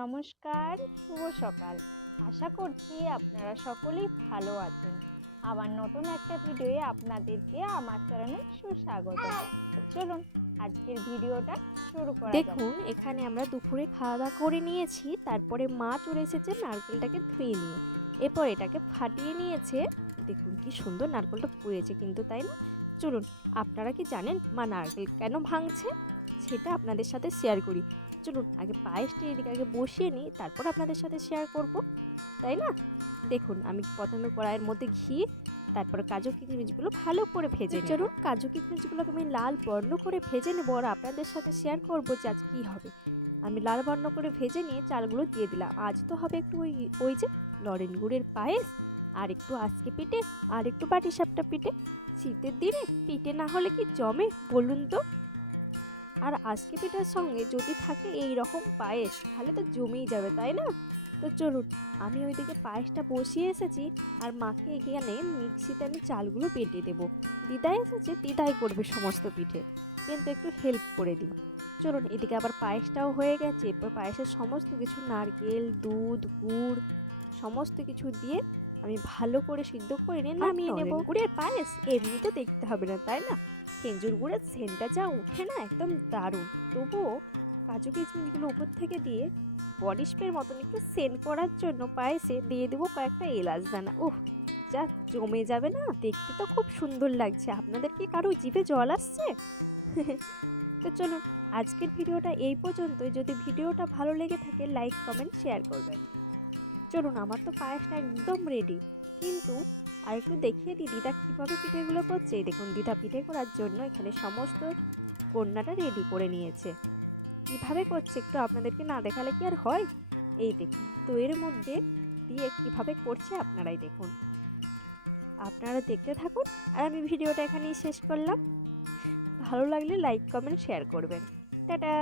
নমস্কার, শুভ সকাল। আশা করছি আপনারা সকলেই ভালো আছেন। আবার নতুন একটা ভিডিওয়ে আপনাদেরকে আমার চ্যানেলে সুস্বাগত। চলুন আজকের ভিডিওটা শুরু করা যাক। দেখুন, এখানে আমরা দুপুরে খাওয়া দাওয়া করে নিয়েছি। তারপরে মা চলে এসেছে নারকেলটাকে ধুয়ে নিয়ে। এরপর এটাকে ফাটিয়ে নিয়েছে। দেখুন কি সুন্দর নারকেলটা পুড়েছে কিন্তু, তাই না? চলুন, আপনারা কি জানেন মা নারকেল কেন ভাঙছে? সেটা আপনাদের সাথে শেয়ার করি। চলুন আগে পায়েসটা এদিকে আগে বসিয়ে নিই, তারপর আপনাদের সাথে শেয়ার করব, তাই না? দেখুন, আমি প্রথমে কড়াইয়ের মধ্যে ঘি, তারপরে কাজু কিশমিশগুলো ভালো করে ভেজে নেব। চলুন কাজু কিশমিশগুলোকে আমি লাল বর্ণ করে ভেজে নেব, আর আপনাদের সাথে শেয়ার করব যে আজ কী হবে। আমি লাল বর্ণ করে ভেজে নিয়ে চালগুলো দিয়ে দিলাম। আজ তো হবে একটু ওই ওই যে নলেন গুড়ের পায়েস, আর একটু আজকে পিঠে, আর একটু পাটিসাপটা পিঠে। শীতের দিনে পিঠে না হলে কি জমে বলুন তো? আর আজকে পিঠার সঙ্গে যদি থাকে এই রকম পায়েস, তাহলে তো জমেই যাবে, তাই না? তো চলুন, আমি ওইদিকে পায়েসটা বসিয়ে এসেছি, আর মাকে এখানে মিক্সিতে আমি চালগুলো বেটে দেবো। দিদাই এসেছে, দিদাই করবে সমস্ত পিঠে, কিন্তু একটু হেল্প করে দিই। চলুন, এদিকে আবার পায়েসটাও হয়ে গেছে। এরপর পায়েসের সমস্ত কিছু নারকেল, দুধ, গুড় সমস্ত কিছু দিয়ে আমি ভালো করে সিদ্ধ করে নিয়ে নামিয়ে নেব। গুড়ের পায়েস এমনিতে দেখতে হবে না, তাই না? খেজুর গুড়ের সেন্টটা যা উঠে না, একদম দারুণ। তবুও কাজু কিশমিশগুলো উপর থেকে দিয়ে বডি স্প্রের মতন একটু সেন্ট করার জন্য পায়েসে দিয়ে দেবো কয়েকটা এলাচ দানা। ওহ, যা জমে যাবে না! দেখতে তো খুব সুন্দর লাগছে। আপনাদের কি কারো জিভে জল আসছে? তো চলুন, আজকের ভিডিওটা এই পর্যন্তই। যদি ভিডিওটা ভালো লেগে থাকে লাইক কমেন্ট শেয়ার করবেন। চলুন, আমার তো পায়েসটা একদম রেডি, কিন্তু আর একটু দেখিয়ে দিই দিদা কীভাবে পিঠেগুলো করছে। এই দেখুন, দিদা পিঠে করার জন্য এখানে সমস্ত কন্যাটা রেডি করে নিয়েছে। কিভাবে করছে একটু আপনাদেরকে না দেখালে কি আর হয়? এই দেখুন, তো এর মধ্যে দিয়ে কিভাবে করছে আপনারাই দেখুন। আপনারা দেখতে থাকুন, আর আমি ভিডিওটা এখানেই শেষ করলাম। ভালো লাগলে লাইক কমেন্ট শেয়ার করবেন। টাটা।